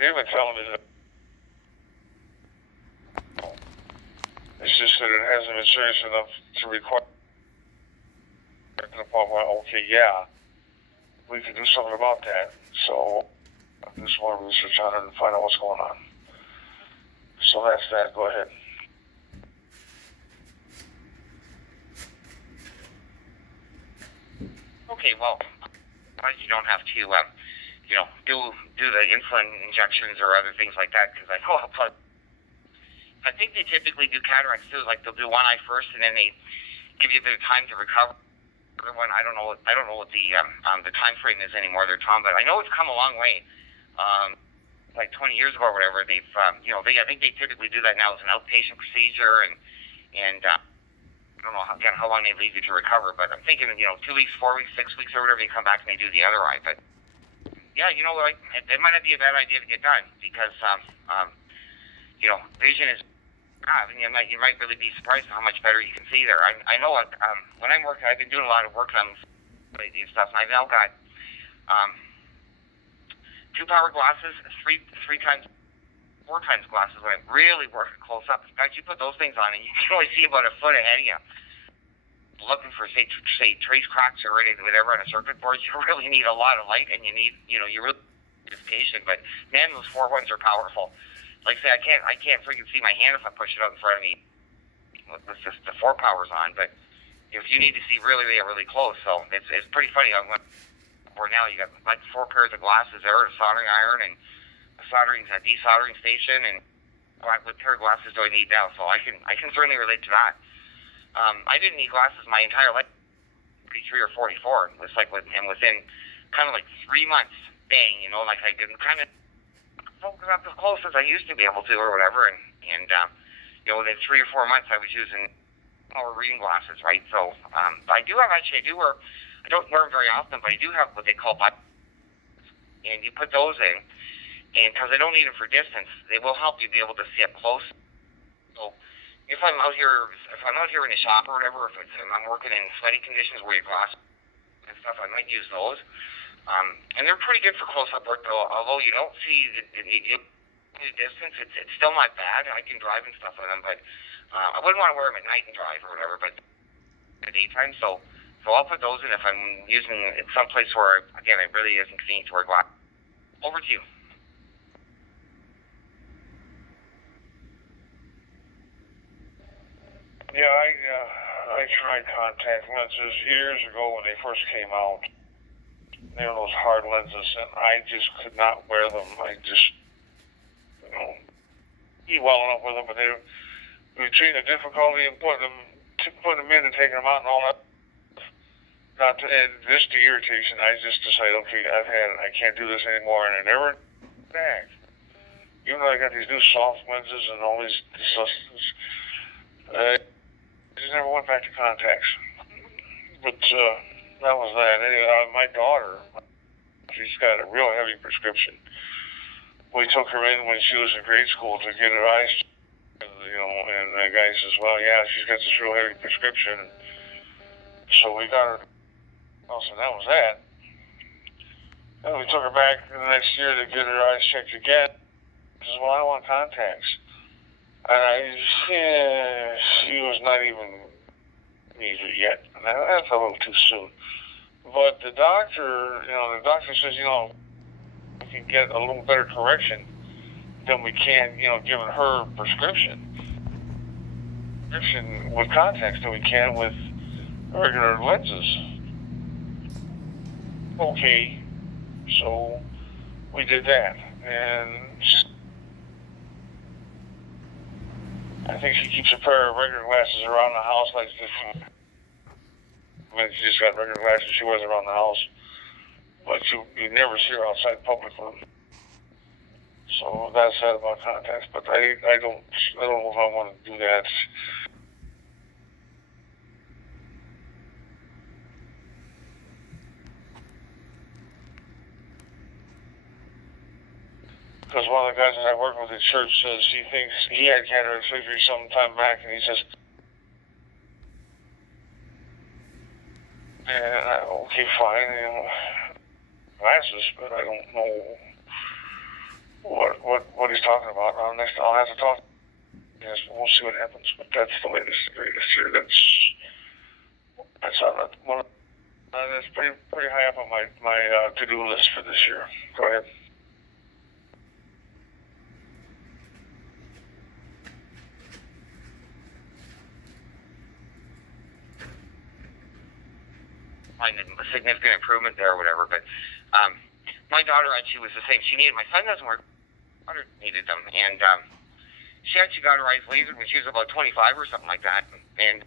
they've been telling me that it's just that it hasn't been serious enough to require. Okay, yeah, we can do something about that. So I just want to research on it and find out what's going on. So that's that. Go ahead. Okay, well, you don't have to, do the insulin injections or other things like that, because I know I think they typically do cataracts too. Like they'll do one eye first, and then they give you a bit of time to recover. The other one, I don't know what the time frame is anymore. There, Tom, but I know it's come a long way. Like 20 years ago or whatever, they've I think they typically do that now as an outpatient procedure, and I don't know how long they leave you to recover, but I'm thinking 2 weeks, 4 weeks, 6 weeks, or whatever. You come back and they do the other eye, but yeah, you know what? It might not be a bad idea to get done because vision is. And you might really be surprised at how much better you can see there. I know when I'm working, I've been doing a lot of work on stuff, and I've now got 2 power glasses, 4 times glasses when I'm really working close up. In fact, you put those things on, and you can only see about a foot ahead of you. Looking for say trace cracks or whatever on a circuit board, you really need a lot of light, and you need you really just patient. But man, those 4 ones are powerful. Like I say, I can't freaking see my hand if I push it out in front of me with just the 4 powers on. But if you need to see really, really, really close, so it's pretty funny. Where now you got like 4 pairs of glasses there, a soldering iron and a desoldering station, and what pair of glasses do I need now? So I can certainly relate to that. I didn't need glasses my entire life, 43 or 44. It was like within kind of like 3 months, bang, like I didn't kind of focus up as close as I used to be able to or whatever, and within 3 or 4 months I was using our reading glasses, right? So I don't wear them very often, but I do have what they call and you put those in, and because I don't need them for distance, they will help you be able to see up close. So if I'm out here in the shop or whatever, if I'm working in sweaty conditions where your glasses and stuff, I might use those. And they're pretty good for close-up work, though. Although you don't see the distance, it's still not bad. I can drive and stuff with them, but I wouldn't want to wear them at night and drive or whatever, but in the daytime. So I'll put those in if I'm using it someplace where, again, it really isn't convenient to wear glasses. Over to you. Yeah, I tried contact lenses years ago when they first came out. They were those hard lenses, and I just could not wear them. I just, eat well enough with them, but between the difficulty in putting them in and taking them out and all that, and just the irritation, I just decided, okay, I've had it. I can't do this anymore, and I never back. Even though I got these new soft lenses and all these systems, I just never went back to contacts. But that was that. Anyway, my daughter, she's got a real heavy prescription. We took her in when she was in grade school to get her eyes, and the guy says, well, yeah, she's got this real heavy prescription. So we got her, so that was that. Then we took her back the next year to get her eyes checked again. She says, well, I want contacts. And she was not even needed yet. And that's a little too soon. But the doctor says, we can get a little better correction than we can, given her prescription with contacts than we can with regular lenses. Okay, so we did that, and I think she keeps a pair of regular glasses around the house like this. When she just got regular glasses, she wears around the house, but you never see her outside public with them. So that's sad about contacts, but I don't know if I want to do that. Because one of the guys that I work with at church says he thinks he had cataract surgery some time back, and he says, okay, fine, glasses, but I don't know what he's talking about. I'll have to talk. Yes, we'll see what happens. But that's the latest and greatest here. That's on one. That's pretty high up on my to-do list for this year. Go ahead. Find a significant improvement there or whatever, but my daughter actually was the same. She needed, my son doesn't work, my daughter needed them, and she actually got her eyes lasered when she was about 25 or something like that, and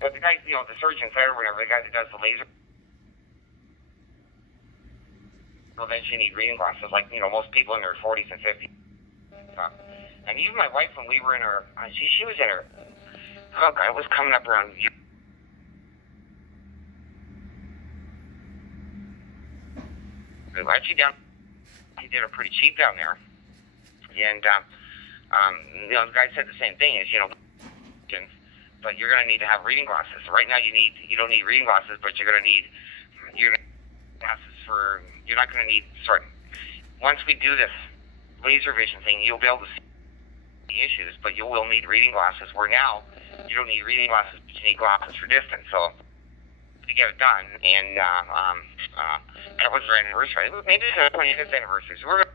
but the guy, you know, the surgeon said or whatever, the guy that does the laser, will eventually need reading glasses, like, you know, most people in their 40s and 50s. And even my wife, when we were in her, she was in her, oh God, it was coming up around, actually down, he did it pretty cheap down there. And, you know, the guy said the same thing, is, you know, but you're going to need to have reading glasses. Right now you don't need reading glasses, but you're going to need glasses for, you're not going to need, once we do this laser vision thing, you'll be able to see the issues, but you will need reading glasses, where now you don't need reading glasses, but you need glasses for distance. So to get it done, and that was our anniversary. Maybe it's our 25th anniversary. So we're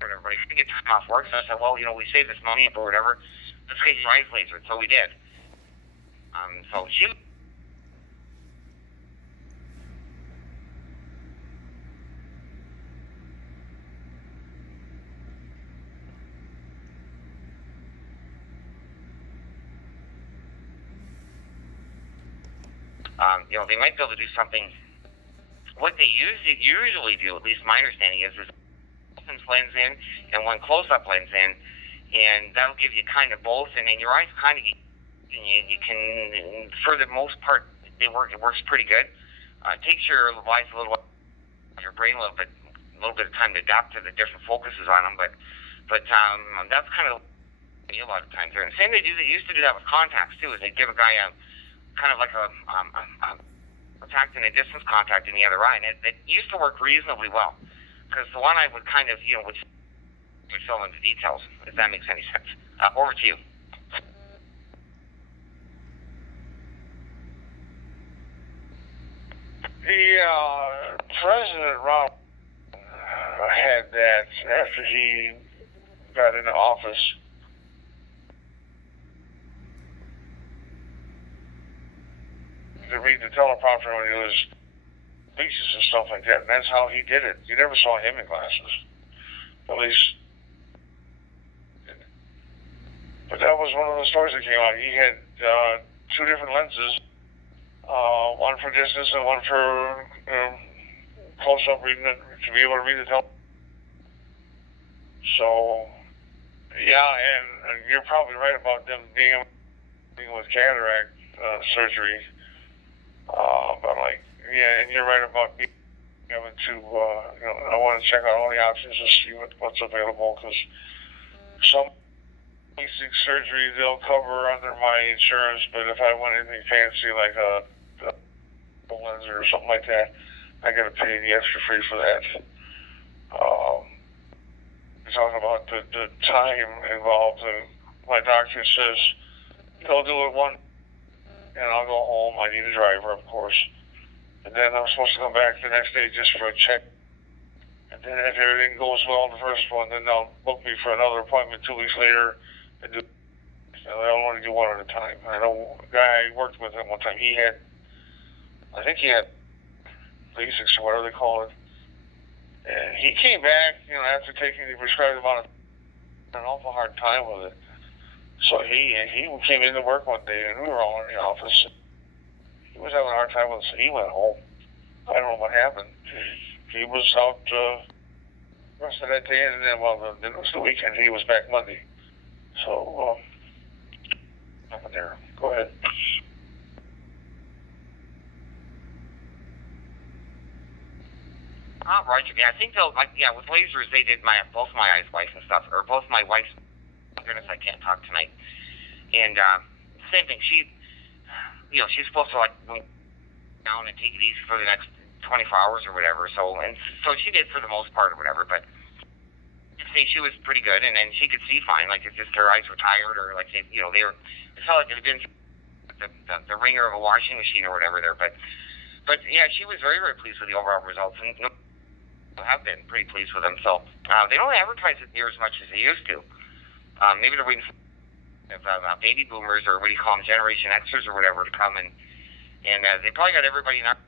everybody going to get time off work. So I said, well, you know, we saved this money or whatever. Let's get your eyes lasered. So we did. So she. You know, they might be able to do something. What they usually do, at least my understanding is distance lens in and one close-up lens in, and that'll give you kind of both, and then your eyes kind of, you can, for the most part, it works pretty good. It takes your eyes a little, your brain a little bit of time to adapt to the different focuses on them, but that's kind of a lot of times there. And the same they used to do that with contacts too, is they give a guy a kind of like a contact and a distance contact in the other eye, and it used to work reasonably well, because the one eye would kind of, you know, would fill in the details, if that makes any sense. Over to you. President Ron had that after he got into office. To read the teleprompter when he was speeches and stuff like that, and that's how he did it. You never saw him in glasses, at least. But that was one of the stories that came out. He had two different lenses, one for distance and one for close-up reading it, to be able to read the teleprompter. So, yeah, and you're probably right about them being with cataract surgery. But and you're right about having to, I want to check out all the options and see what's available, because some basic surgery they'll cover under my insurance, but if I want anything fancy like a lens or something like that, I got to pay the extra fee for that. We're talking about the time involved, and my doctor says they'll do it one, and I'll go home. I need a driver, of course. And then I'm supposed to come back the next day just for a check. And then if everything goes well in the first one, then they'll book me for another appointment 2 weeks later. And they'll only do one at a time. I know a guy I worked with him one time, I think he had LASIK or whatever they call it. And he came back, after taking the prescribed amount of, an awful hard time with it. So he came into work one day, and we were all in the office. He was having a hard time with it, so he went home. I don't know what happened. He was out the rest of that day, and then, then it was the weekend. He was back Monday. So, nothing there. Go ahead. Roger. Yeah, I think they'll, with lasers, they did both my eyes, wife and stuff, or both my wife's. Goodness, I can't talk tonight. And same thing. She's supposed to go down and take it easy for the next 24 hours or whatever. So she did for the most part or whatever. But I'd say she was pretty good, and she could see fine. Like if just her eyes were tired, or like they were. It felt like it had been the ringer of a washing machine or whatever there. But yeah, she was very, very pleased with the overall results, and have been pretty pleased with them. So they don't advertise it near as much as they used to. Maybe they're waiting for baby boomers, or what do you call them, Generation Xers or whatever, to come, and they probably got everybody not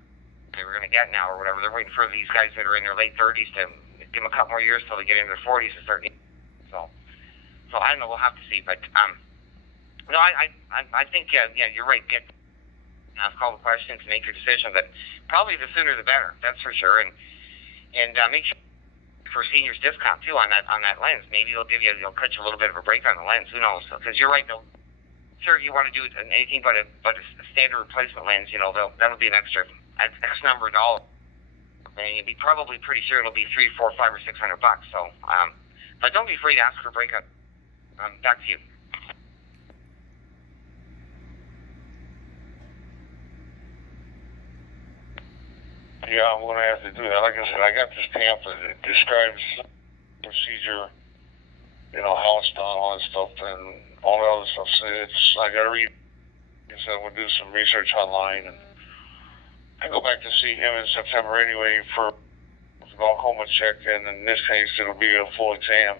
they were going to get now or whatever. They're waiting for these guys that are in their late 30s to give them a couple more years till they get into their 40s and start. So I don't know. We'll have to see. But no, I think yeah, you're right. Ask all the questions, make your decision. But probably the sooner the better. That's for sure. And make sure for seniors discount too on that lens. Maybe they'll cut you a little bit of a break on the lens. Who knows? Because you're right. Sure, if you want to do anything but a standard replacement lens, that'll be an extra X number of dollars, and you'd be probably pretty sure it'll be $300, $400, $500 or $600. So, but don't be afraid to ask for a breakup. Back to you. Yeah, I'm going to have to do that. Like I said, I got this pamphlet that describes procedure, how it's done, all that stuff, and all the other stuff. So I got to read. I said I'm going to do some research online, and I go back to see him in September anyway for the glaucoma check, and in this case, it'll be a full exam.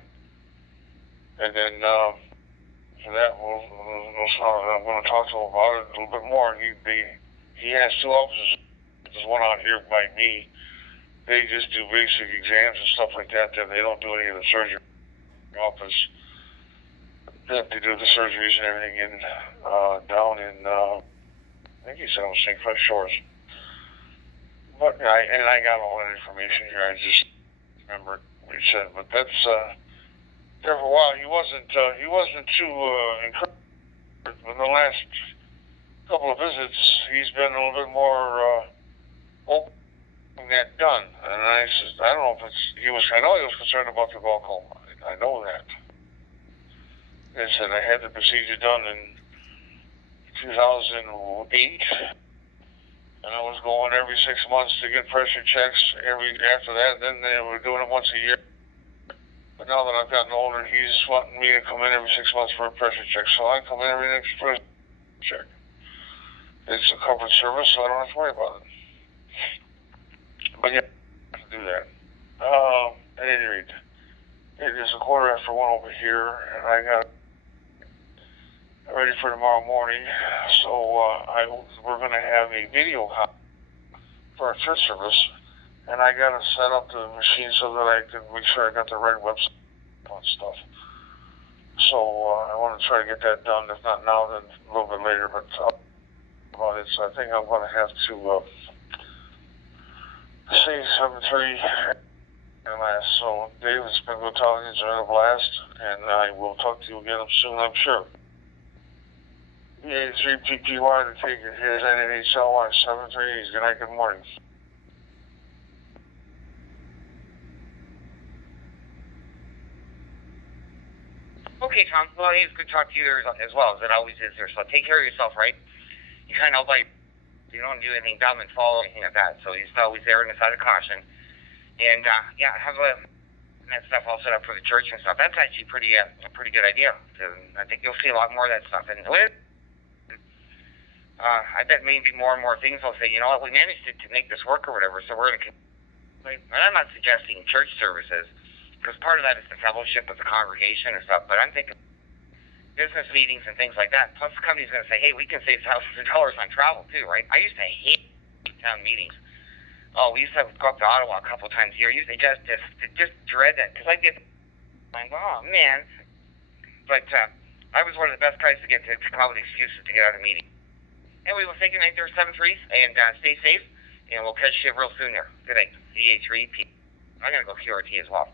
And then for that, I'm going to talk to him about it a little bit more. He has two offices. There's one out here by me. They just do basic exams and stuff like that. They don't do any of the surgery office. They do the surgeries and everything down in I think he said it was St. Clair Shores. But I got all that information here. I just remember what he said. But that's there for a while. He wasn't too encouraged. In the last couple of visits, he's been a little bit more open that done. And I said, I don't know if I know he was concerned about the glaucoma. I know that. They said I had the procedure done in 2008. And I was going every 6 months to get pressure checks. After that, then they were doing it once a year. But now that I've gotten older, he's wanting me to come in every 6 months for a pressure check. So I come in every next pressure check. It's a covered service, so I don't have to worry about it. But yeah, I have to do that. At any rate, it is 1:15 over here, and I got ready for tomorrow morning. So we're going to have a video for our church service, and I got to set up the machine so that I can make sure I got the right website and stuff. So I want to try to get that done. If not now, then a little bit later. But about it, so I think I'm going to have to say 7:30 and last. So Dave, it's been good talking. It's been a blast, and I will talk to you again soon, I'm sure. EA3PPY to take it. Here's NHLY 738. Good night, good morning. Okay, Tom. Well, it's good to talk to you there as well, as it always is there. So take care of yourself, right? You kind of you don't do anything dumb and fall or anything like that. So you're always there on the side of caution. And yeah, have that stuff all set up for the church and stuff. That's actually a pretty good idea. I think you'll see a lot more of that stuff. And I bet maybe more and more things will say, you know what, we managed to make this work or whatever, so we're going to. And I'm not suggesting church services, because part of that is the fellowship with the congregation and stuff, but I'm thinking business meetings and things like that. Plus, the company's going to say, hey, we can save thousands of dollars on travel too, right? I used to hate town meetings. Oh, we used to go up to Ottawa a couple of times a year. I used to just dread that, because I get, like, oh, man. But I was one of the best guys to get to come up with excuses to get out of a meeting. Anyway, we'll say good night there, 7-3, and stay safe, and we'll catch you real soon there. Good night, DA3P. I'm going to go QRT as well.